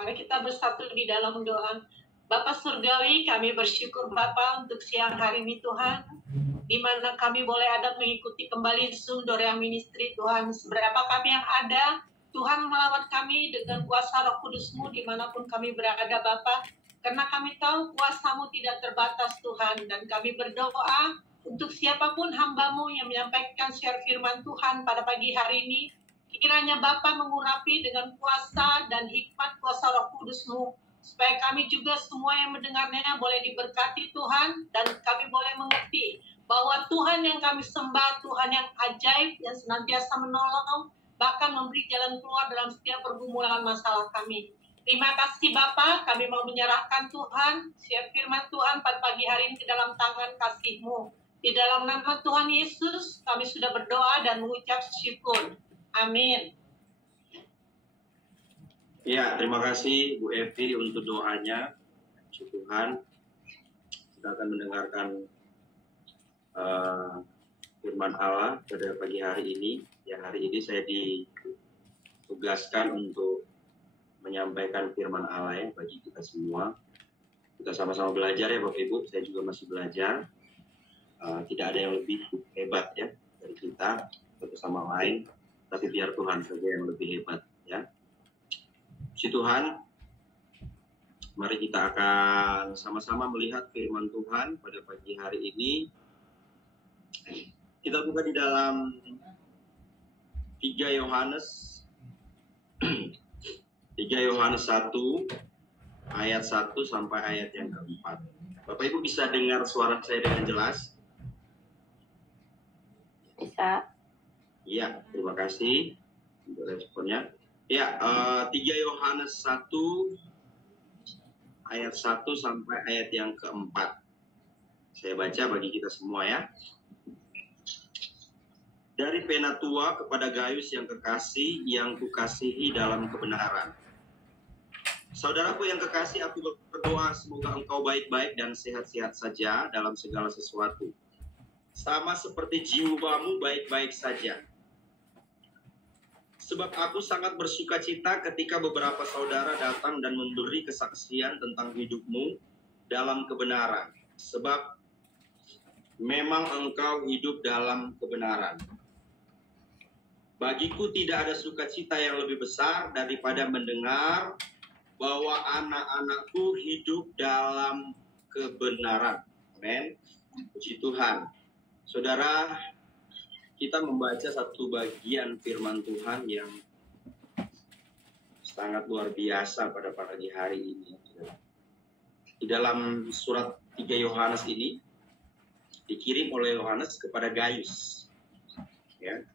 Mari kita bersatu di dalam doa. Bapa Surgawi, kami bersyukur Bapa untuk siang hari ini Tuhan, di mana kami boleh ada mengikuti kembali Zoom Dorea Ministry Tuhan. Seberapa kami yang ada, Tuhan melawat kami dengan kuasa Roh Kudus-Mu dimanapun kami berada Bapa, karena kami tahu kuasa-Mu tidak terbatas Tuhan, dan kami berdoa untuk siapapun hamba-Mu yang menyampaikan share firman Tuhan pada pagi hari ini, kiranya Bapa mengurapi dengan kuasa dan hikmat kuasa Roh Kudus-Mu, supaya kami juga semua yang mendengarnya boleh diberkati Tuhan, dan kami boleh mengerti bahwa Tuhan yang kami sembah, Tuhan yang ajaib, yang senantiasa menolong, bahkan memberi jalan keluar dalam setiap pergumulan masalah kami. Terima kasih Bapa, kami mau menyerahkan Tuhan, share firman Tuhan pada pagi hari ini ke dalam tangan kasih-Mu. Di dalam nama Tuhan Yesus, kami sudah berdoa dan mengucap syukur. Amin. Ya, terima kasih Bu Evi untuk doanya. Puji Tuhan, kita akan mendengarkan firman Allah pada pagi hari ini. Ya, hari ini saya ditugaskan untuk menyampaikan firman Allah ya bagi kita semua. Kita sama-sama belajar ya Bapak Ibu. Saya juga masih belajar. Tidak ada yang lebih hebat ya dari kita satu sama lain, tapi biar Tuhan saja yang lebih hebat ya. Puji Tuhan, mari kita akan sama-sama melihat firman Tuhan pada pagi hari ini. Kita buka di dalam 3 Yohanes 3 Yohanes 1 ayat 1 sampai ayat yang keempat. Bapak Ibu bisa dengar suara saya dengan jelas? Bisa. Iya, terima kasih untuk responnya. Ya, 3 Yohanes 1 ayat 1 sampai ayat yang keempat. Saya baca bagi kita semua ya. Dari pena tua kepada Gaius yang kekasih, yang kukasihi dalam kebenaran. Saudaraku yang kekasih, aku berdoa semoga engkau baik-baik dan sehat-sehat saja dalam segala sesuatu. Sama seperti jiwamu baik-baik saja. Sebab aku sangat bersuka cita ketika beberapa saudara datang dan memberi kesaksian tentang hidupmu dalam kebenaran. Sebab memang engkau hidup dalam kebenaran. Bagiku tidak ada sukacita yang lebih besar daripada mendengar bahwa anak-anakku hidup dalam kebenaran. Amin. Puji Tuhan. Saudara, kita membaca satu bagian firman Tuhan yang sangat luar biasa pada pagi hari ini. Di dalam surat 3 Yohanes ini dikirim oleh Yohanes kepada Gaius. Ya.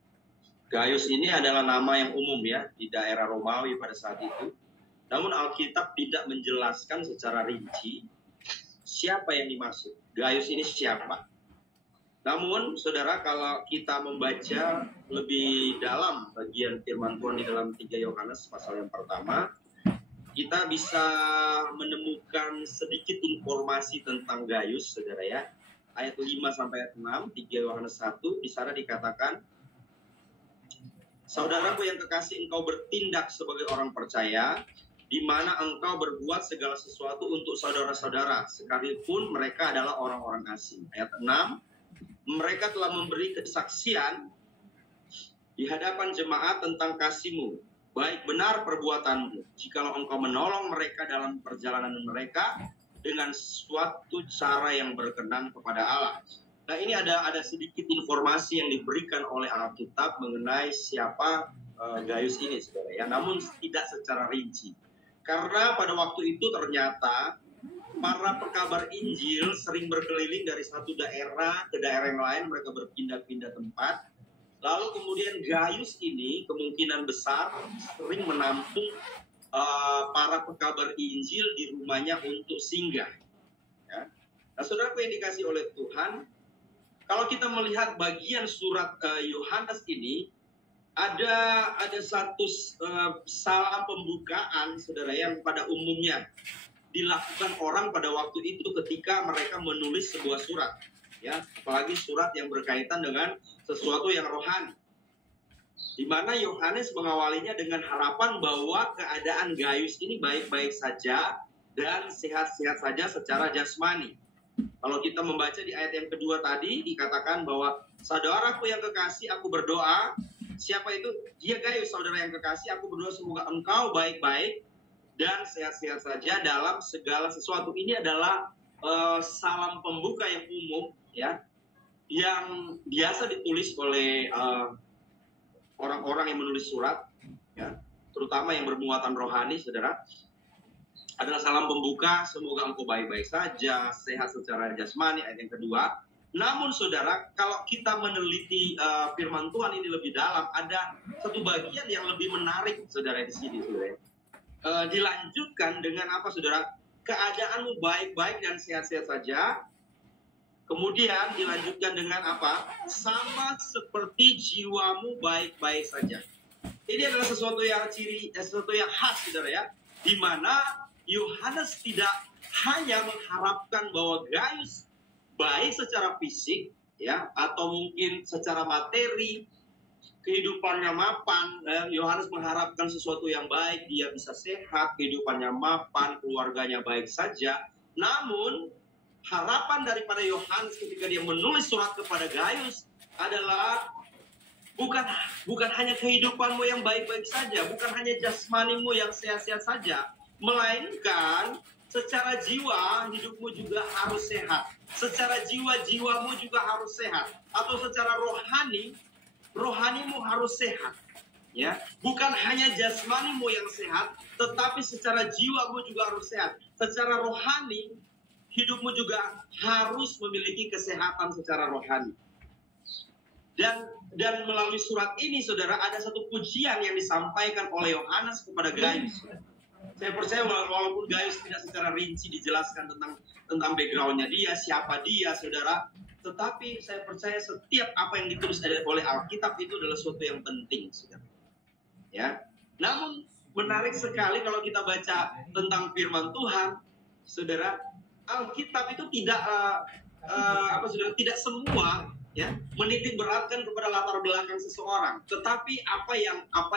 Gaius ini adalah nama yang umum ya di daerah Romawi pada saat itu. Namun Alkitab tidak menjelaskan secara rinci siapa yang dimaksud. Gaius ini siapa? Namun, saudara, kalau kita membaca lebih dalam bagian firman Tuhan di dalam 3 Yohanes pasal yang pertama, kita bisa menemukan sedikit informasi tentang Gaius, saudara ya. Ayat 5 sampai ayat 6, 3 Yohanes 1, di sana dikatakan, Saudaraku yang kekasih, engkau bertindak sebagai orang percaya, di mana engkau berbuat segala sesuatu untuk saudara-saudara, sekalipun mereka adalah orang-orang asing. Ayat 6, mereka telah memberi kesaksian di hadapan jemaat tentang kasih-Mu, baik benar perbuatanmu, jikalau engkau menolong mereka dalam perjalanan mereka dengan suatu cara yang berkenan kepada Allah. Nah, ini ada sedikit informasi yang diberikan oleh Alkitab mengenai siapa Gaius ini, saudara ya. Namun tidak secara rinci, karena pada waktu itu ternyata para pekabar Injil sering berkeliling dari satu daerah ke daerah yang lain, mereka berpindah-pindah tempat. Lalu kemudian Gaius ini kemungkinan besar sering menampung para pekabar Injil di rumahnya untuk singgah. Ya. Nah, saudaraku yang dikasih oleh Tuhan, kalau kita melihat bagian surat Yohanes ini, ada satu salam pembukaan, saudara, yang pada umumnya dilakukan orang pada waktu itu ketika mereka menulis sebuah surat, ya, apalagi surat yang berkaitan dengan sesuatu yang rohani. di mana Yohanes mengawalinya dengan harapan bahwa keadaan Gaius ini baik-baik saja dan sehat-sehat saja secara jasmani. Kalau kita membaca di ayat yang kedua tadi, dikatakan bahwa saudaraku yang kekasih, aku berdoa. Siapa itu? Dia Gaius, saudara yang kekasih, aku berdoa semoga engkau baik-baik dan sehat-sehat saja dalam segala sesuatu. Ini adalah salam pembuka yang umum, ya, yang biasa ditulis oleh orang-orang yang menulis surat, ya, terutama yang bermuatan rohani, saudara. Adalah salam pembuka, semoga engkau baik-baik saja, sehat secara jasmani, ayat yang kedua. Namun saudara, kalau kita meneliti firman Tuhan ini lebih dalam, ada satu bagian yang lebih menarik, saudara, di sini, saudara. Dilanjutkan dengan apa, saudara? Keadaanmu baik-baik dan sehat-sehat saja. Kemudian dilanjutkan dengan apa? Sama seperti jiwamu baik-baik saja. Ini adalah sesuatu yang khas, saudara, ya, di mana Yohanes tidak hanya mengharapkan bahwa Gaius baik secara fisik, ya, atau mungkin secara materi, kehidupannya mapan. Yohanes mengharapkan sesuatu yang baik, dia bisa sehat, kehidupannya mapan, keluarganya baik saja. Namun harapan daripada Yohanes ketika dia menulis surat kepada Gaius adalah bukan hanya kehidupanmu yang baik-baik saja, bukan hanya jasmanimu yang sehat-sehat saja, melainkan secara jiwa hidupmu juga harus sehat. Secara jiwamu juga harus sehat. Atau secara rohanimu harus sehat. Ya, bukan hanya jasmanimu yang sehat, tetapi secara jiwamu juga harus sehat. Secara rohani, hidupmu juga harus memiliki kesehatan secara rohani. Dan melalui surat ini, saudara, ada satu pujian yang disampaikan oleh Yohanes kepada Gaius. Saya percaya walaupun Gaius tidak secara rinci dijelaskan tentang background-nya dia, siapa dia, saudara, tetapi saya percaya setiap apa yang ditulis oleh Alkitab itu adalah sesuatu yang penting, saudara. Ya. Namun menarik sekali kalau kita baca tentang firman Tuhan, saudara, Alkitab itu tidak semua, ya, menitik beratkan kepada latar belakang seseorang, tetapi apa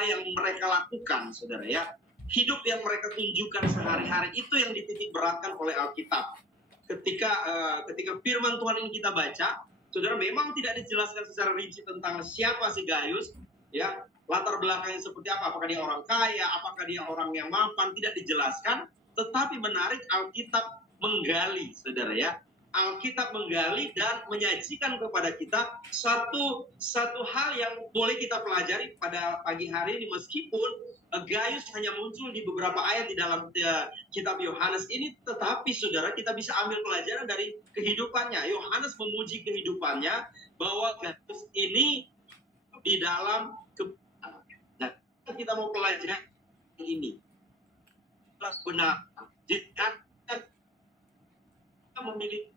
yang mereka lakukan, saudara, ya. Hidup yang mereka tunjukkan sehari-hari itu yang dititik beratkan oleh Alkitab. Ketika firman Tuhan ini kita baca, saudara, memang tidak dijelaskan secara rinci tentang siapa si Gaius, ya, latar belakangnya seperti apa, apakah dia orang kaya, apakah dia orang yang mapan, tidak dijelaskan. Tetapi menarik, Alkitab menggali, saudara, ya. Alkitab menggali dan menyajikan kepada kita satu hal yang boleh kita pelajari pada pagi hari ini, meskipun Gaius hanya muncul di beberapa ayat di dalam kitab Yohanes ini, tetapi saudara, kita bisa ambil pelajaran dari kehidupannya. Yohanes memuji kehidupannya, bahwa Gaius ini di dalam kebenaran. Nah, kita mau pelajari ini benar. Jika kita memiliki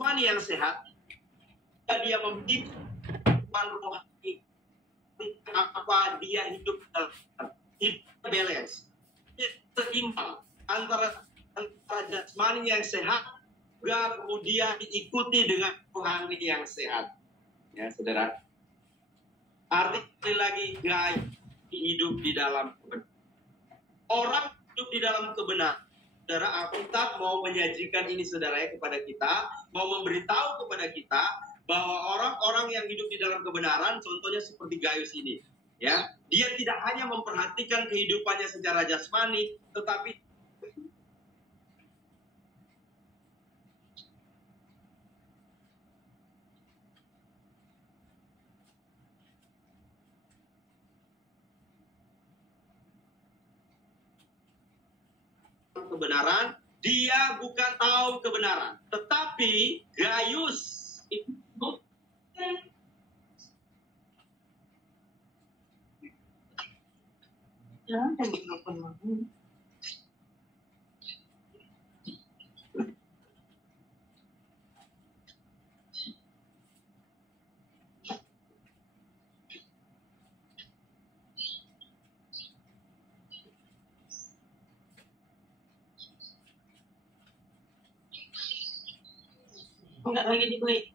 rohani yang sehat, dia memiliki rohani, apa dia hidup balance, seimbang antara jasmani yang sehat juga kemudian diikuti dengan rohani yang sehat, ya, saudara. Arti lagi, Gaius hidup di dalam kebenaran. Orang hidup di dalam kebenaran, saudara. Alkitab mau menyajikan ini, saudara, ya, kepada kita, mau memberitahu kepada kita bahwa orang-orang yang hidup di dalam kebenaran, contohnya seperti Gaius ini, ya, dia tidak hanya memperhatikan kehidupannya secara jasmani, tetapi kebenaran. Dia bukan tahu kebenaran, tetapi Gaius itu Enggak lagi dibeli.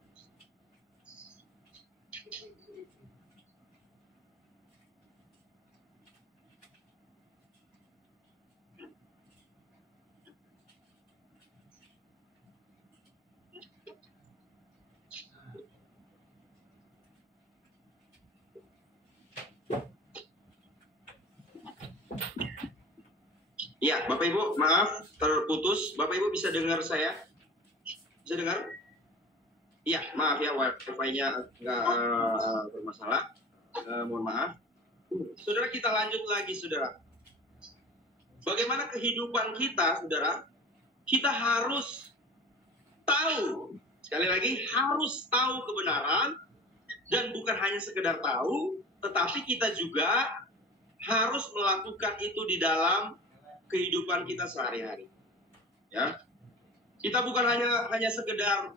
Ya, Bapak Ibu, maaf terputus. Bapak Ibu bisa dengar saya? Bisa dengar? Iya, maaf ya, wifi-nya nggak bermasalah. Mohon maaf. Saudara, kita lanjut lagi, saudara. Bagaimana kehidupan kita, saudara? Kita harus tahu, sekali lagi, harus tahu kebenaran, dan bukan hanya sekedar tahu, tetapi kita juga harus melakukan itu di dalam kehidupan kita sehari-hari. Ya, kita bukan hanya sekedar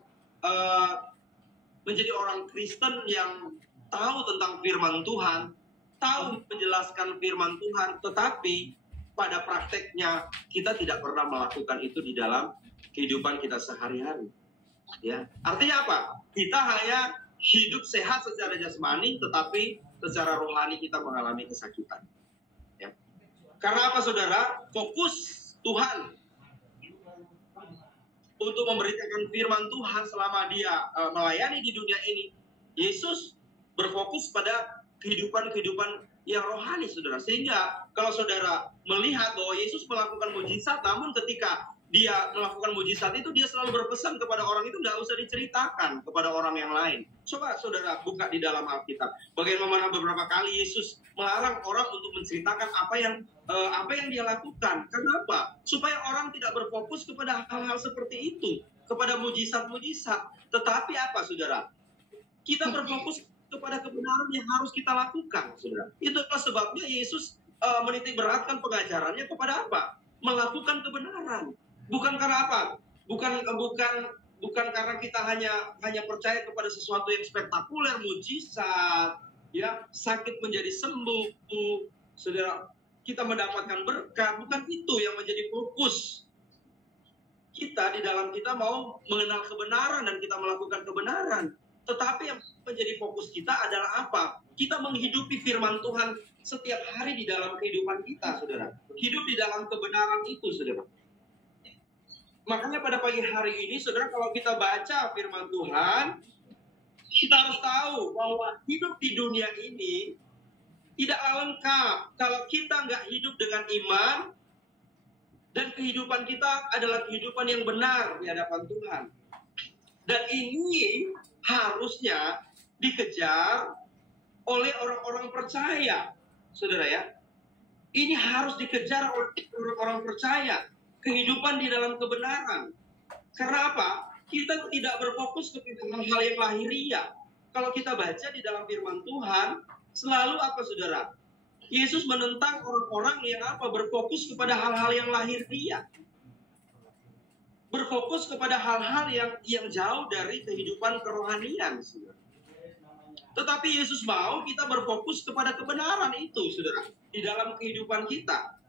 menjadi orang Kristen yang tahu tentang firman Tuhan, tahu menjelaskan firman Tuhan, tetapi pada prakteknya kita tidak pernah melakukan itu di dalam kehidupan kita sehari-hari. Ya, artinya apa? Kita hanya hidup sehat secara jasmani, tetapi secara rohani kita mengalami kesakitan. Ya. Karena apa, saudara? Fokus Tuhan untuk memberitakan firman Tuhan selama dia melayani di dunia ini. Yesus berfokus pada kehidupan yang rohani, saudara. Sehingga kalau saudara melihat bahwa Yesus melakukan mujizat, namun ketika dia melakukan mujizat itu, dia selalu berpesan kepada orang itu nggak usah diceritakan kepada orang yang lain. Coba saudara buka di dalam Alkitab. Bagaimana beberapa kali Yesus melarang orang untuk menceritakan apa yang dia lakukan. Kenapa? Supaya orang tidak berfokus kepada hal-hal seperti itu, kepada mujizat-mujizat. Tetapi apa, saudara? Kita berfokus kepada kebenaran yang harus kita lakukan, saudara. Itulah sebabnya Yesus menitik beratkan pengajarannya kepada apa? Melakukan kebenaran. Bukan karena apa? Bukan karena kita hanya percaya kepada sesuatu yang spektakuler, mujizat, ya, sakit menjadi sembuh, saudara, kita mendapatkan berkat. Bukan itu yang menjadi fokus kita. Di dalam kita mau mengenal kebenaran dan kita melakukan kebenaran. Tetapi yang menjadi fokus kita adalah apa? Kita menghidupi firman Tuhan setiap hari di dalam kehidupan kita, saudara. Hidup di dalam kebenaran itu, saudara. Makanya pada pagi hari ini, saudara, kalau kita baca firman Tuhan, kita harus tahu bahwa hidup di dunia ini tidak lengkap kalau kita nggak hidup dengan iman, dan kehidupan kita adalah kehidupan yang benar di hadapan Tuhan. Dan ini harusnya dikejar oleh orang-orang percaya, saudara ya. Ini harus dikejar oleh orang-orang percaya. Kehidupan di dalam kebenaran. Karena apa? Kita tidak berfokus kepada hal-hal yang lahiriah. Kalau kita baca di dalam firman Tuhan, selalu apa, saudara? Yesus menentang orang-orang yang apa? Berfokus kepada hal-hal yang lahiriah. Berfokus kepada hal-hal yang jauh dari kehidupan kerohanian, saudara. Tetapi Yesus mau kita berfokus kepada kebenaran itu, saudara, di dalam kehidupan kita.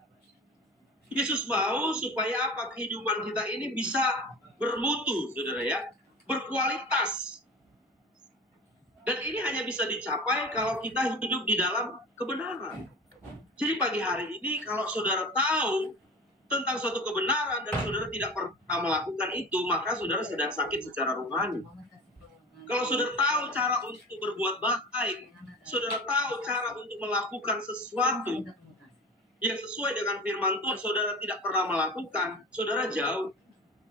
Yesus mau supaya apa? Kehidupan kita ini bisa bermutu, saudara ya, berkualitas. Dan ini hanya bisa dicapai kalau kita hidup di dalam kebenaran. Jadi pagi hari ini kalau saudara tahu tentang suatu kebenaran dan saudara tidak pernah melakukan itu, maka saudara sedang sakit secara rohani. Kalau saudara tahu cara untuk berbuat baik, saudara tahu cara untuk melakukan sesuatu yang sesuai dengan firman Tuhan, saudara tidak pernah melakukan, saudara jauh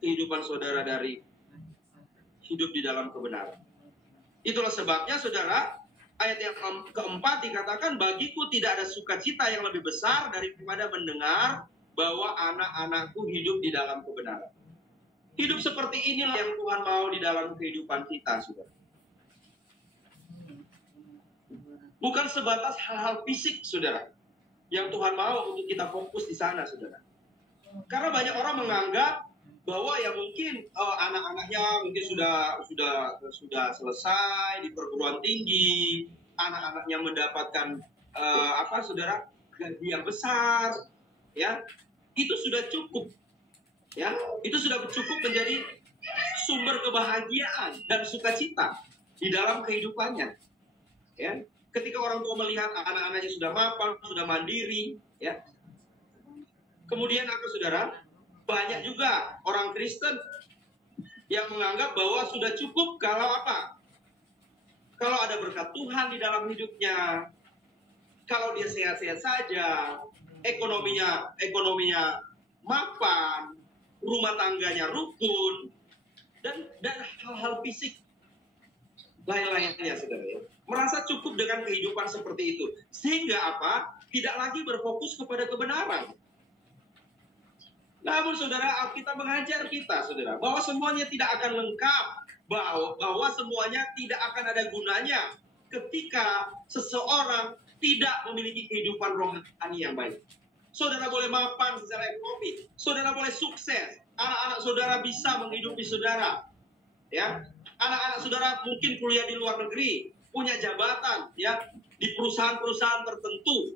kehidupan saudara dari hidup di dalam kebenaran. Itulah sebabnya, saudara, ayat yang keempat dikatakan, bagiku tidak ada sukacita yang lebih besar daripada mendengar bahwa anak-anakku hidup di dalam kebenaran. Hidup seperti inilah yang Tuhan mau di dalam kehidupan kita, saudara. Bukan sebatas hal-hal fisik, saudara, yang Tuhan mau untuk kita fokus di sana, saudara. Karena banyak orang menganggap bahwa ya mungkin anak-anaknya mungkin sudah selesai di perguruan tinggi, anak-anaknya mendapatkan saudara, gaji yang besar, ya, itu sudah cukup, ya, itu sudah cukup menjadi sumber kebahagiaan dan sukacita di dalam kehidupannya. Ya, ketika orang tua melihat anak-anaknya sudah mapan, sudah mandiri, ya. Kemudian apa saudara? Banyak juga orang Kristen yang menganggap bahwa sudah cukup kalau apa? Kalau ada berkat Tuhan di dalam hidupnya, kalau dia sehat-sehat saja, ekonominya mapan, rumah tangganya rukun, dan hal-hal fisik lain-lainnya, saudara. Merasa cukup dengan kehidupan seperti itu, sehingga apa? Tidak lagi berfokus kepada kebenaran. Namun saudara, Alkitab mengajar kita, saudara, bahwa semuanya tidak akan lengkap, bahwa semuanya tidak akan ada gunanya ketika seseorang tidak memiliki kehidupan rohani yang baik. Saudara boleh mapan secara ekonomi, saudara boleh sukses, anak-anak saudara bisa menghidupi saudara, ya. Anak-anak saudara mungkin kuliah di luar negeri, punya jabatan, ya, di perusahaan-perusahaan tertentu,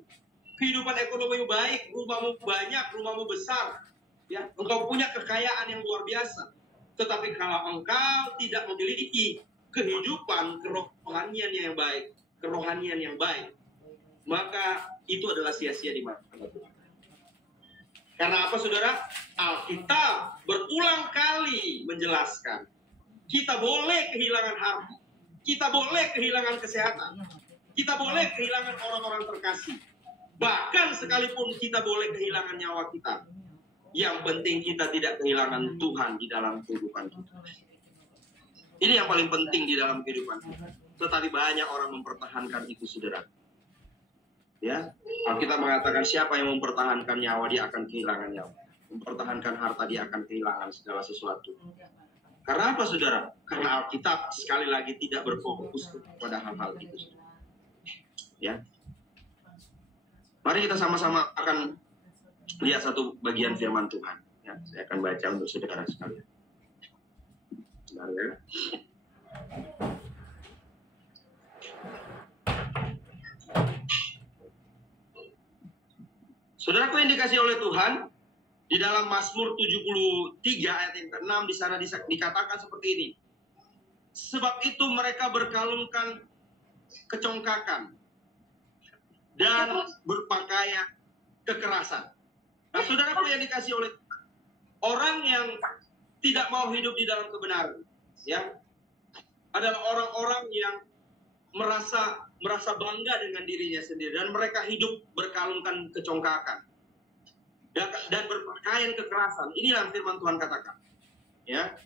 kehidupan ekonomi baik, rumahmu banyak, rumahmu besar, ya, engkau punya kekayaan yang luar biasa. Tetapi kalau engkau tidak memiliki kehidupan kerohanian yang baik, maka itu adalah sia-sia di mata Tuhan. Karena apa, saudara? Alkitab berulang kali menjelaskan, kita boleh kehilangan harta, kita boleh kehilangan kesehatan, kita boleh kehilangan orang-orang terkasih, bahkan sekalipun kita boleh kehilangan nyawa kita. Yang penting kita tidak kehilangan Tuhan di dalam kehidupan kita. Ini yang paling penting di dalam kehidupan kita. Tetapi banyak orang mempertahankan itu, saudara. Ya, Alkitab mengatakan siapa yang mempertahankan nyawa, dia akan kehilangan nyawa. Mempertahankan harta, dia akan kehilangan segala sesuatu. Karena apa, saudara? Karena Alkitab sekali lagi tidak berfokus kepada hal-hal itu. Ya. Mari kita sama-sama akan lihat satu bagian firman Tuhan. Ya, saya akan baca untuk saudara sekalian. Bentar, ya. Saudaraku yang dikasihi oleh Tuhan, di dalam Mazmur 73 ayat yang ke-6 di sana dikatakan seperti ini. Sebab itu mereka berkalungkan kecongkakan dan berpakaian kekerasan. Nah, saudaraku yang dikasihi oleh Tuhan, orang yang tidak mau hidup di dalam kebenaran, ya, adalah orang-orang yang merasa bangga dengan dirinya sendiri, dan mereka hidup berkalungkan kecongkakan dan berpakaian kekerasan. Inilah firman Tuhan katakan, ya.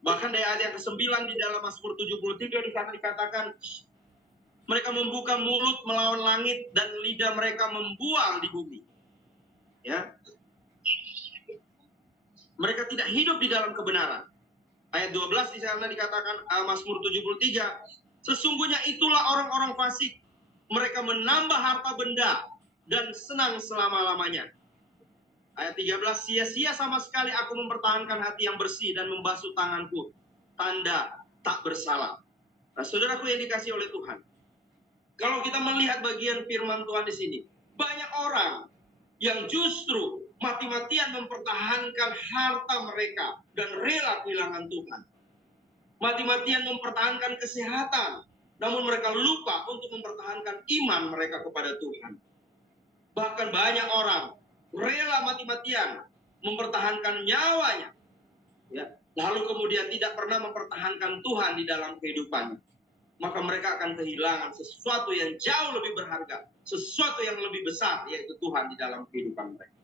Bahkan dari ayat yang ke-9 di dalam Mazmur 73 dikatakan, mereka membuka mulut melawan langit dan lidah mereka membual di bumi. Ya. Mereka tidak hidup di dalam kebenaran. Ayat 12 di sana dikatakan, Mazmur 73, sesungguhnya itulah orang-orang fasik. Mereka menambah harta benda dan senang selama-lamanya. Ayat 13, sia-sia sama sekali aku mempertahankan hati yang bersih dan membasuh tanganku, tanda tak bersalah. Nah, saudaraku yang dikasihi oleh Tuhan, kalau kita melihat bagian firman Tuhan di sini, banyak orang yang justru mati-matian mempertahankan harta mereka dan rela kehilangan Tuhan. Mati-matian mempertahankan kesehatan, namun mereka lupa untuk mempertahankan iman mereka kepada Tuhan. Bahkan banyak orang rela mati-matian mempertahankan nyawanya, ya, lalu kemudian tidak pernah mempertahankan Tuhan di dalam kehidupannya. Maka mereka akan kehilangan sesuatu yang jauh lebih berharga, sesuatu yang lebih besar, yaitu Tuhan di dalam kehidupan mereka.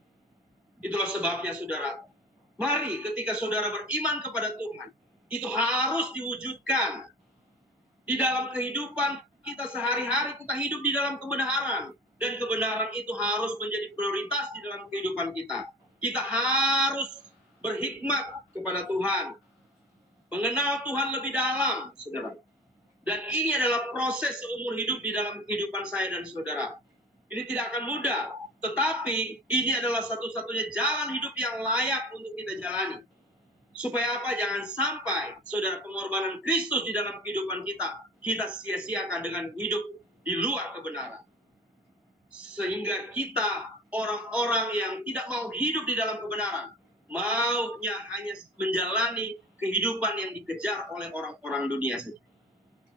Itulah sebabnya, saudara, mari ketika saudara beriman kepada Tuhan, itu harus diwujudkan di dalam kehidupan kita sehari-hari. Kita hidup di dalam kebenaran, dan kebenaran itu harus menjadi prioritas di dalam kehidupan kita. Kita harus berhikmat kepada Tuhan, mengenal Tuhan lebih dalam, saudara. Dan ini adalah proses seumur hidup di dalam kehidupan saya dan saudara. Ini tidak akan mudah, tetapi ini adalah satu-satunya jalan hidup yang layak untuk kita jalani. Supaya apa? Jangan sampai, saudara, pengorbanan Kristus di dalam kehidupan kita sia-siakan dengan hidup di luar kebenaran. Sehingga kita, orang-orang yang tidak mau hidup di dalam kebenaran, maunya hanya menjalani kehidupan yang dikejar oleh orang-orang dunia saja.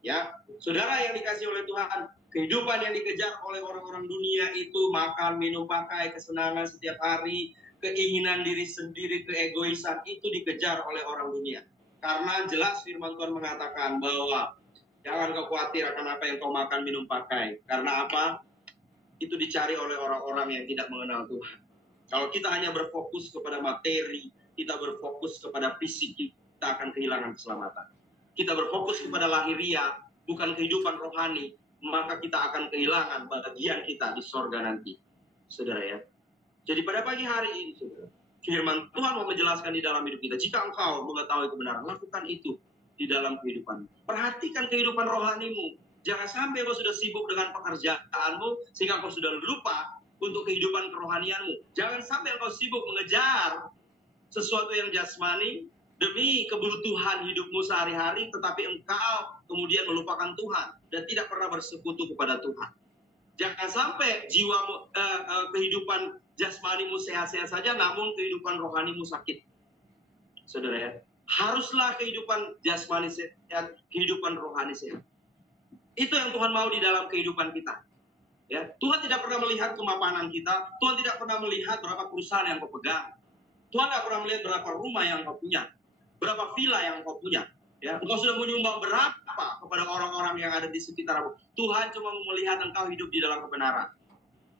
Ya, saudara yang dikasih oleh Tuhan, kehidupan yang dikejar oleh orang-orang dunia itu makan, minum, pakai, kesenangan setiap hari, keinginan diri sendiri, keegoisan itu dikejar oleh orang dunia. Karena jelas firman Tuhan mengatakan bahwa jangan kau khawatir akan apa yang kau makan, minum, pakai. Karena apa? Itu dicari oleh orang-orang yang tidak mengenal Tuhan. Kalau kita hanya berfokus kepada materi, kita berfokus kepada fisik, kita akan kehilangan keselamatan. Kita berfokus kepada lahiriah, bukan kehidupan rohani, maka kita akan kehilangan bagian kita di sorga nanti. Saudara ya. Jadi pada pagi hari ini, saudara, firman Tuhan mau menjelaskan di dalam hidup kita. Jika engkau mengetahui kebenaran, lakukan itu di dalam kehidupan. Perhatikan kehidupan rohanimu. Jangan sampai kau sudah sibuk dengan pekerjaanmu, sehingga kau sudah lupa untuk kehidupan kerohanianmu. Jangan sampai kau sibuk mengejar sesuatu yang jasmani, demi kebutuhan hidupmu sehari-hari, tetapi engkau kemudian melupakan Tuhan dan tidak pernah bersekutu kepada Tuhan. Jangan sampai jiwamu, kehidupan jasmanimu sehat-sehat saja, namun kehidupan rohanimu sakit. Saudara ya, haruslah kehidupan jasmani sehat, kehidupan rohani sehat. Itu yang Tuhan mau di dalam kehidupan kita. Ya, Tuhan tidak pernah melihat kemapanan kita, Tuhan tidak pernah melihat berapa perusahaan yang kau pegang. Tuhan tidak pernah melihat berapa rumah yang kau punya, berapa villa yang kau punya. Ya, engkau sudah menyumbang berapa kepada orang-orang yang ada di sekitarmu. Tuhan cuma melihat engkau hidup di dalam kebenaran.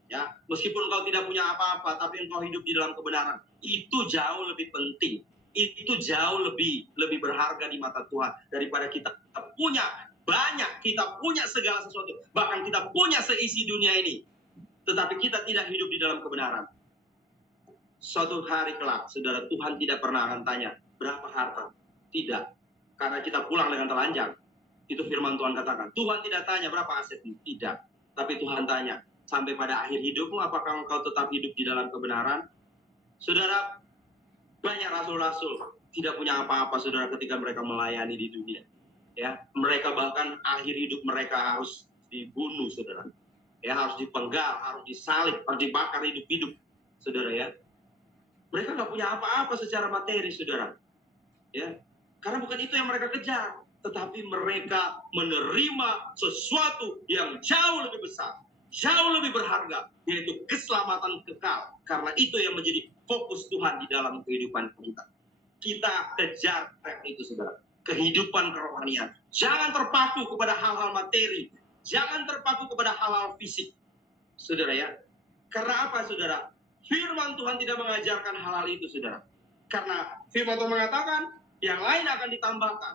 Ya, meskipun engkau tidak punya apa-apa, tapi engkau hidup di dalam kebenaran. Itu jauh lebih penting. Itu jauh lebih berharga di mata Tuhan daripada kita punya banyak, kita punya segala sesuatu, bahkan kita punya seisi dunia ini, tetapi kita tidak hidup di dalam kebenaran. Suatu hari kelak, saudara, Tuhan tidak pernah akan tanya berapa harta. Tidak, karena kita pulang dengan telanjang. Itu firman Tuhan katakan. Tuhan tidak tanya berapa asetmu. Tidak, tapi Tuhan tanya, sampai pada akhir hidupmu, apakah engkau tetap hidup di dalam kebenaran? Saudara, banyak rasul-rasul tidak punya apa-apa, saudara, ketika mereka melayani di dunia. Ya, mereka bahkan akhir hidup mereka harus dibunuh, saudara. Ya, harus dipenggal, harus disalib, harus dibakar hidup-hidup, saudara ya. Mereka nggak punya apa-apa secara materi, saudara. Ya, karena bukan itu yang mereka kejar, tetapi mereka menerima sesuatu yang jauh lebih besar, jauh lebih berharga, yaitu keselamatan kekal. Karena itu yang menjadi fokus Tuhan di dalam kehidupan kita. Kita kejar itu, saudara. Kehidupan kerohanian. Jangan terpaku kepada hal-hal materi. Jangan terpaku kepada hal-hal fisik. Saudara ya. Karena apa, saudara? Firman Tuhan tidak mengajarkan hal-hal itu, saudara. Karena firman Tuhan mengatakan, yang lain akan ditambahkan.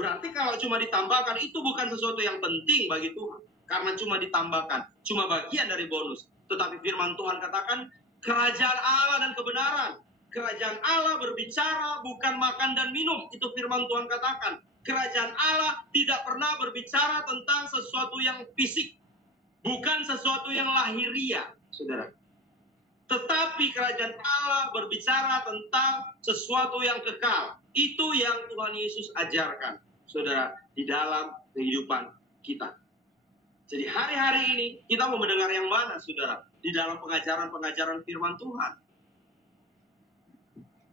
Berarti kalau cuma ditambahkan, itu bukan sesuatu yang penting bagi Tuhan. Karena cuma ditambahkan. Cuma bagian dari bonus. Tetapi firman Tuhan katakan, kerajaan Allah dan kebenaran. Kerajaan Allah berbicara bukan makan dan minum. Itu firman Tuhan katakan. Kerajaan Allah tidak pernah berbicara tentang sesuatu yang fisik. Bukan sesuatu yang lahiriah, saudara. Tetapi kerajaan Allah berbicara tentang sesuatu yang kekal. Itu yang Tuhan Yesus ajarkan, saudara, di dalam kehidupan kita. Jadi hari-hari ini kita mau mendengar yang mana, saudara? Di dalam pengajaran-pengajaran firman Tuhan.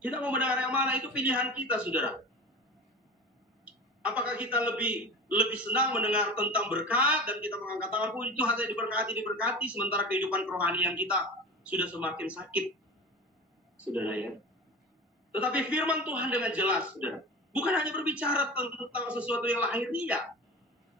Kita mau mendengar yang mana, itu pilihan kita, saudara. Apakah kita lebih senang mendengar tentang berkat dan kita mengangkat tangan, oh itu hanya diberkati, sementara kehidupan kerohanian kita sudah semakin sakit, saudara ya. Tetapi firman Tuhan dengan jelas, saudara, bukan hanya berbicara tentang sesuatu yang lahiriah,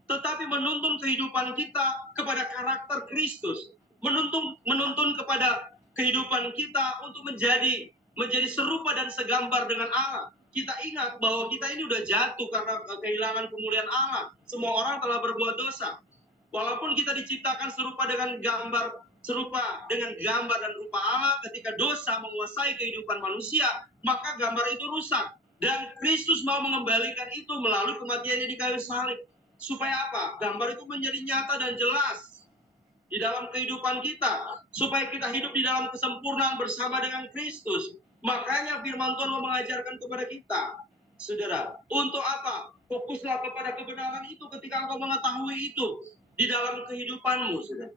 tetapi menuntun kehidupan kita kepada karakter Kristus, menuntun kepada kehidupan kita untuk menjadi serupa dan segambar dengan Allah. Kita ingat bahwa kita ini udah jatuh karena kehilangan kemuliaan Allah. Semua orang telah berbuat dosa. Walaupun kita diciptakan serupa dengan gambar dan rupa Allah, ketika dosa menguasai kehidupan manusia, maka gambar itu rusak. Dan Kristus mau mengembalikan itu melalui kematiannya di kayu salib. Supaya apa? Gambar itu menjadi nyata dan jelas di dalam kehidupan kita. Supaya kita hidup di dalam kesempurnaan bersama dengan Kristus. Makanya firman Tuhan mau mengajarkan kepada kita, saudara, untuk apa? Fokuslah kepada kebenaran itu ketika engkau mengetahui itu di dalam kehidupanmu, saudara.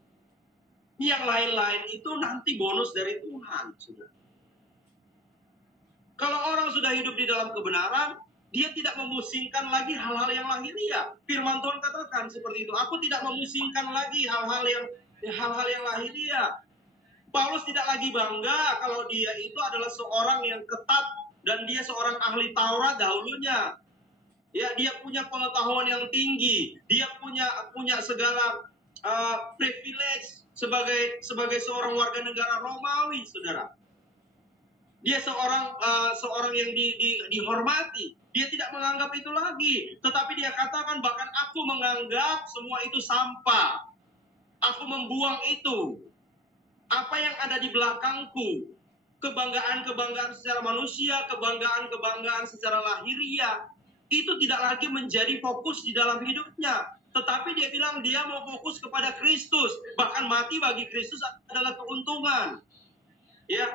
Yang lain-lain itu nanti bonus dari Tuhan, saudara. Kalau orang sudah hidup di dalam kebenaran, dia tidak memusingkan lagi hal-hal yang lahiriah. Firman Tuhan katakan seperti itu. Aku tidak memusingkan lagi hal-hal yang lahiriah. Paulus tidak lagi bangga kalau dia itu adalah seorang yang ketat dan dia seorang ahli Taurat dahulunya. Ya, dia punya pengetahuan yang tinggi, dia punya segala privilege sebagai seorang warga negara Romawi, saudara. Dia seorang yang dihormati. Dia tidak menganggap itu lagi, tetapi dia katakan bahkan aku menganggap semua itu sampah. Aku membuang itu. Apa yang ada di belakangku, kebanggaan-kebanggaan secara manusia, kebanggaan-kebanggaan secara lahiriah, itu tidak lagi menjadi fokus di dalam hidupnya. Tetapi dia bilang dia mau fokus kepada Kristus. Bahkan mati bagi Kristus adalah keuntungan. Ya,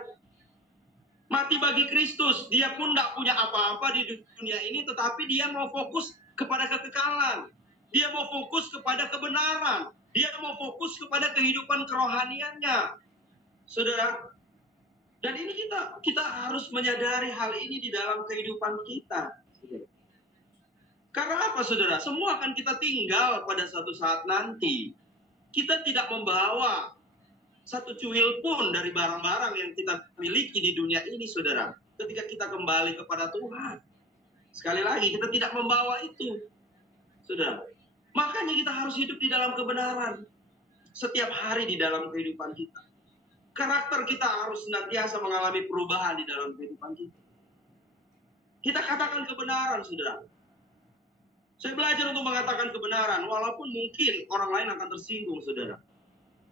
mati bagi Kristus. Dia pun tidak punya apa-apa di dunia ini, tetapi dia mau fokus kepada kekekalan. Dia mau fokus kepada kebenaran. Dia mau fokus kepada kehidupan kerohaniannya. Saudara, dan ini kita harus menyadari hal ini di dalam kehidupan kita. Karena apa, saudara? Semua akan kita tinggal pada suatu saat nanti. Kita tidak membawa satu cuil pun dari barang-barang yang kita miliki di dunia ini, saudara. Ketika kita kembali kepada Tuhan. Sekali lagi, kita tidak membawa itu, saudara. Makanya kita harus hidup di dalam kebenaran. Setiap hari di dalam kehidupan kita. Karakter kita harus senantiasa mengalami perubahan di dalam kehidupan kita. Kita katakan kebenaran, saudara. Saya belajar untuk mengatakan kebenaran, walaupun mungkin orang lain akan tersinggung, saudara.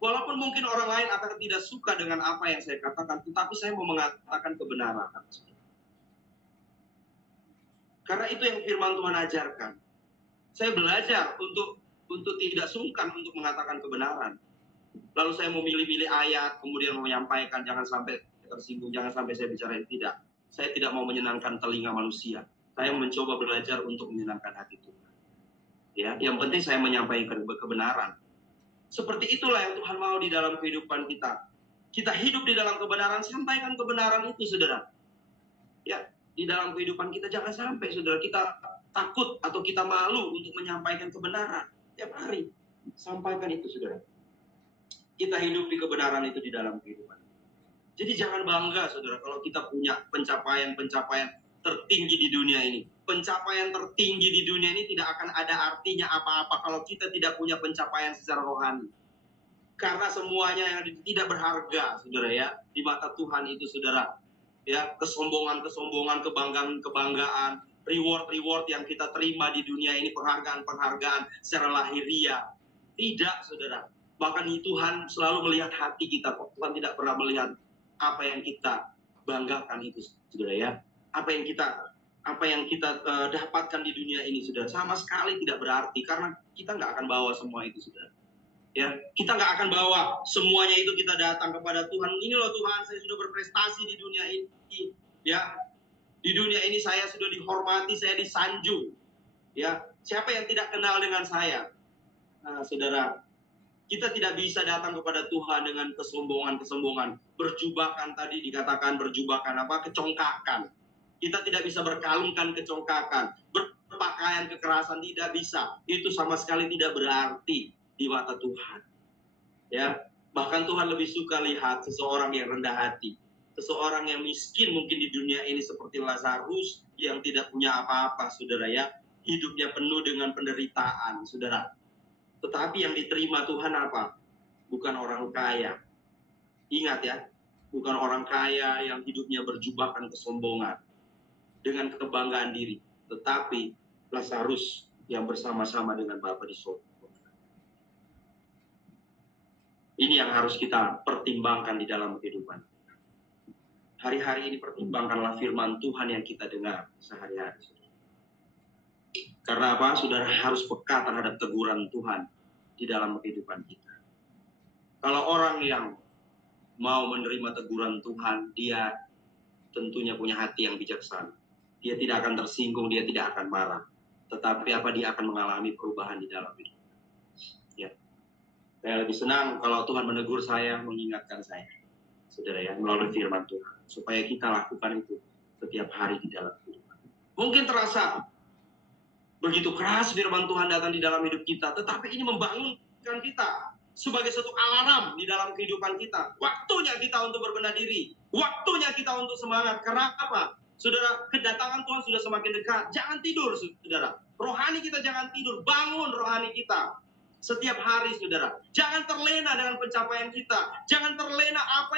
Walaupun mungkin orang lain akan tidak suka dengan apa yang saya katakan, tetapi saya mau mengatakan kebenaran. Karena itu yang firman Tuhan ajarkan. Saya belajar untuk tidak sungkan untuk mengatakan kebenaran. Lalu saya mau milih-milih ayat, kemudian menyampaikan, jangan sampai tersinggung, jangan sampai saya bicara tidak. Saya tidak mau menyenangkan telinga manusia. Saya mencoba belajar untuk menyenangkan hati Tuhan. Ya, yang penting saya menyampaikan kebenaran. Seperti itulah yang Tuhan mau di dalam kehidupan kita. Kita hidup di dalam kebenaran, sampaikan kebenaran itu, saudara. Ya, di dalam kehidupan kita jangan sampai, saudara, kita takut atau kita malu untuk menyampaikan kebenaran. Tiap hari, sampaikan itu, saudara. Kita hidup di kebenaran itu di dalam kehidupan. Jadi jangan bangga, saudara, kalau kita punya pencapaian-pencapaian tertinggi di dunia ini. Pencapaian tertinggi di dunia ini tidak akan ada artinya apa-apa kalau kita tidak punya pencapaian secara rohani. Karena semuanya yang tidak berharga, saudara, ya, di mata Tuhan itu, saudara. Ya, kesombongan-kesombongan, kebanggaan-kebanggaan, reward-reward yang kita terima di dunia ini, penghargaan-penghargaan secara lahiriah. Tidak, saudara. Bahkan Tuhan selalu melihat hati kita. Tuhan tidak pernah melihat apa yang kita banggakan itu, saudara, ya. Apa yang kita dapatkan di dunia ini, saudara, sama sekali tidak berarti, karena kita nggak akan bawa semua itu, saudara. Ya, kita nggak akan bawa semuanya itu kita datang kepada Tuhan. Ini loh Tuhan, saya sudah berprestasi di dunia ini. Ya, di dunia ini saya sudah dihormati, saya disanjung. Ya, siapa yang tidak kenal dengan saya? Nah, saudara, kita tidak bisa datang kepada Tuhan dengan kesombongan-kesombongan. Berjubakan, tadi dikatakan berjubakan apa? Kecongkakan. Kita tidak bisa berkalungkan kecongkakan. Berpakaian kekerasan, tidak bisa. Itu sama sekali tidak berarti di mata Tuhan. Ya, bahkan Tuhan lebih suka lihat seseorang yang rendah hati. Seseorang yang miskin mungkin di dunia ini seperti Lazarus yang tidak punya apa-apa, saudara, ya. Hidupnya penuh dengan penderitaan, saudara. Tetapi yang diterima Tuhan apa? Bukan orang kaya. Ingat, ya, bukan orang kaya yang hidupnya berjubakan kesombongan dengan kebanggaan diri, tetapi Lazarus yang bersama-sama dengan Bapa di surga. Ini yang harus kita pertimbangkan di dalam kehidupan. Hari-hari ini pertimbangkanlah firman Tuhan yang kita dengar sehari-hari. Karena apa? Saudara harus peka terhadap teguran Tuhan di dalam kehidupan kita. Kalau orang yang mau menerima teguran Tuhan, dia tentunya punya hati yang bijaksana. Dia tidak akan tersinggung, dia tidak akan marah. Tetapi apa? Dia akan mengalami perubahan di dalam hidup. Ya. Saya lebih senang kalau Tuhan menegur saya, mengingatkan saya, saudara, ya, melalui firman Tuhan, supaya kita lakukan itu setiap hari di dalam hidup. Mungkin terasa begitu keras firman Tuhan datang di dalam hidup kita, tetapi ini membangunkan kita sebagai satu alarm di dalam kehidupan kita. Waktunya kita untuk berbenah diri. Waktunya kita untuk semangat. Karena apa? Saudara, kedatangan Tuhan sudah semakin dekat. Jangan tidur, saudara. Rohani kita jangan tidur. Bangun rohani kita. Setiap hari, saudara. Jangan terlena dengan pencapaian kita. Jangan terlena apa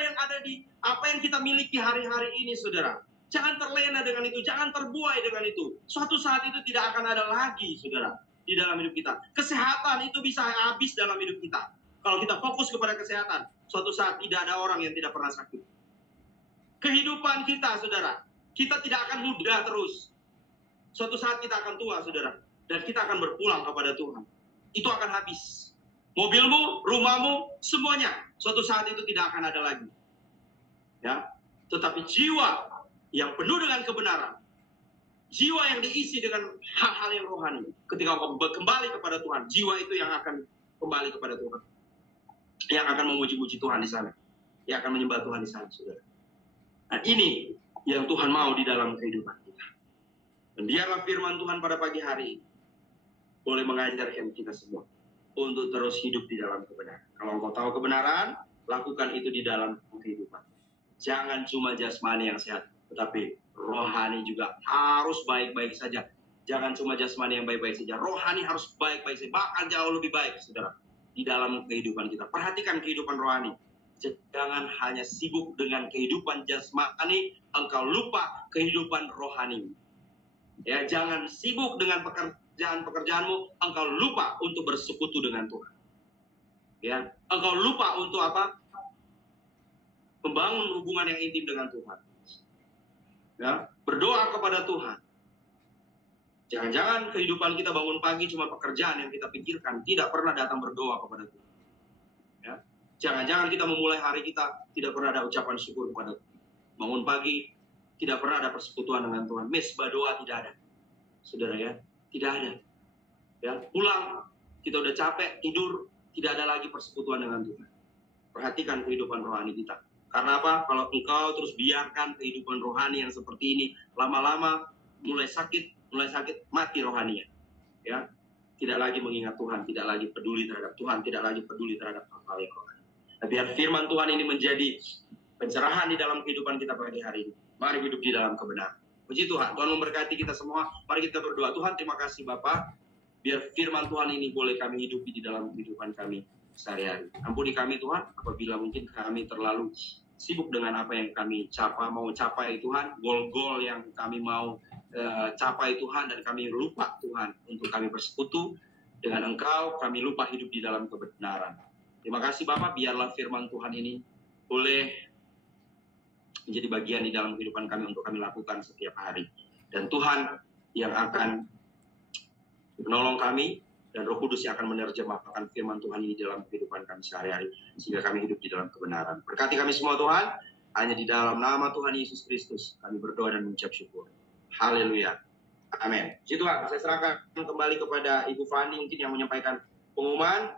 yang kita miliki hari-hari ini, saudara. Jangan terlena dengan itu. Jangan terbuai dengan itu. Suatu saat itu tidak akan ada lagi, saudara, di dalam hidup kita. Kesehatan itu bisa habis dalam hidup kita. Kalau kita fokus kepada kesehatan, suatu saat tidak ada orang yang tidak pernah sakit. Kehidupan kita, saudara, kita tidak akan muda terus. Suatu saat kita akan tua, saudara. Dan kita akan berpulang kepada Tuhan. Itu akan habis. Mobilmu, rumahmu, semuanya. Suatu saat itu tidak akan ada lagi. Ya, tetapi jiwa yang penuh dengan kebenaran, jiwa yang diisi dengan hal-hal yang rohani, ketika kau kembali kepada Tuhan, jiwa itu yang akan kembali kepada Tuhan, yang akan memuji-muji Tuhan di sana, yang akan menyembah Tuhan di sana, saudara. Nah, ini yang Tuhan mau di dalam kehidupan kita. Dan biarlah firman Tuhan pada pagi hari ini boleh mengajarkan kita semua untuk terus hidup di dalam kebenaran. Kalau engkau tahu kebenaran, lakukan itu di dalam kehidupan. Jangan cuma jasmani yang sehat, tetapi rohani juga harus baik-baik saja. Jangan cuma jasmani yang baik-baik saja, rohani harus baik-baik saja, bahkan jauh lebih baik, saudara, di dalam kehidupan kita. Perhatikan kehidupan rohani. Jangan hanya sibuk dengan kehidupan jasmani, engkau lupa kehidupan rohani. Ya, jangan sibuk dengan pekerjaanmu, engkau lupa untuk bersekutu dengan Tuhan. Ya, engkau lupa untuk apa? Membangun hubungan yang intim dengan Tuhan. Ya, berdoa kepada Tuhan. Jangan-jangan kehidupan kita bangun pagi cuma pekerjaan yang kita pikirkan, tidak pernah datang berdoa kepada Tuhan. Ya, jangan-jangan kita memulai hari kita tidak pernah ada ucapan syukur kepada Tuhan. Bangun pagi tidak pernah ada persekutuan dengan Tuhan. Mesbah doa tidak ada, saudara, ya, tidak ada. Ya, pulang kita udah capek tidur, tidak ada lagi persekutuan dengan Tuhan. Perhatikan kehidupan rohani kita. Karena apa? Kalau engkau terus biarkan kehidupan rohani yang seperti ini, lama-lama mulai sakit, mati rohaninya. Ya, tidak lagi mengingat Tuhan, tidak lagi peduli terhadap Tuhan, tidak lagi peduli terhadap hal-hal yang rohani. Nah, biar firman Tuhan ini menjadi pencerahan di dalam kehidupan kita pagi hari ini. Mari hidup di dalam kebenaran. Puji Tuhan, Tuhan memberkati kita semua. Mari kita berdoa. Tuhan, terima kasih Bapa. Biar firman Tuhan ini boleh kami hidupi di dalam kehidupan kami sehari-hari. Ampuni kami Tuhan, apabila mungkin kami terlalu sibuk dengan apa yang kami mau capai Tuhan, gol-gol yang kami mau capai Tuhan, dan kami lupa Tuhan untuk kami bersekutu dengan Engkau, kami lupa hidup di dalam kebenaran. Terima kasih Bapak, biarlah firman Tuhan ini boleh menjadi bagian di dalam kehidupan kami untuk kami lakukan setiap hari. Dan Tuhan yang akan menolong kami, dan Roh Kudus yang akan menerjemahkan firman Tuhan ini dalam kehidupan kami sehari-hari, sehingga kami hidup di dalam kebenaran. Berkati kami semua Tuhan, hanya di dalam nama Tuhan Yesus Kristus kami berdoa dan mengucap syukur. Haleluya. Amin. Puji Tuhan, saya serahkan kembali kepada Ibu Fani mungkin yang menyampaikan pengumuman.